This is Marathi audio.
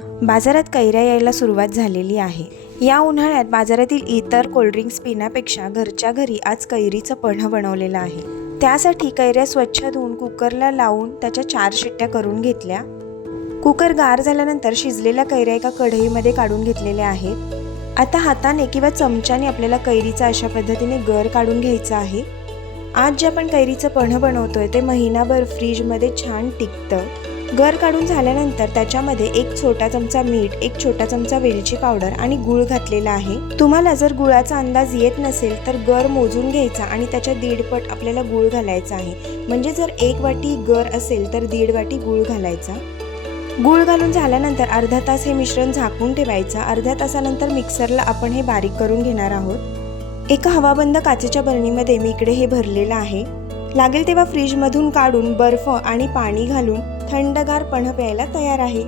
बाजारात कैऱ्या यायला सुरुवात झालेली आहे। या उन्हाळ्यात बाजारातील इतर कोल्ड्रिंक्स पिण्यापेक्षा घरच्या घरी आज कैरीचं पन्ह बनवलेलं आहे। त्यासाठी कैऱ्या स्वच्छ धुवून कुकरला लावून त्याच्या 4 शिट्ट्या करून घेतल्या। कुकर गार झाल्यानंतर शिजलेल्या कैऱ्या एका कढईमध्ये काढून घेतलेल्या आहेत। आता हाताने किंवा चमच्याने आपल्याला कैरीचा अशा पद्धतीने गर काढून घ्यायचा आहे। आज जे आपण कैरीचं पन्ह बनवतोय ते महिनाभर फ्रीजमध्ये छान टिकतं। गर काढून झाल्यानंतर त्याच्यामध्ये 1 छोटा चमचा मीठ, 1 छोटा चमचा वेलची पावडर आणि गूळ घातलेला आहे। तुम्हाला जर गुळाचा अंदाज येत नसेल तर गर मोजून घ्यायचा आणि त्याच्या 1.5 पट आपल्याला गूळ घालायचा आहे। म्हणजे जर 1 वाटी गर असेल तर 1.5 वाटी गूळ घालायचा। गूळ घालून झाल्यानंतर अर्धा तास हे मिश्रण झाकून ठेवायचं। अर्ध्या तासानंतर मिक्सरला आपण हे बारीक करून घेणार आहोत। एका हवाबंद काचेच्या बरणीमध्ये मी इकडे हे भरलेलं आहे। लागेल तेव्हा फ्रीजमधून काढून बर्फ आणि पाणी घालून थंडगार पन्ह प्यायला तयार आहे।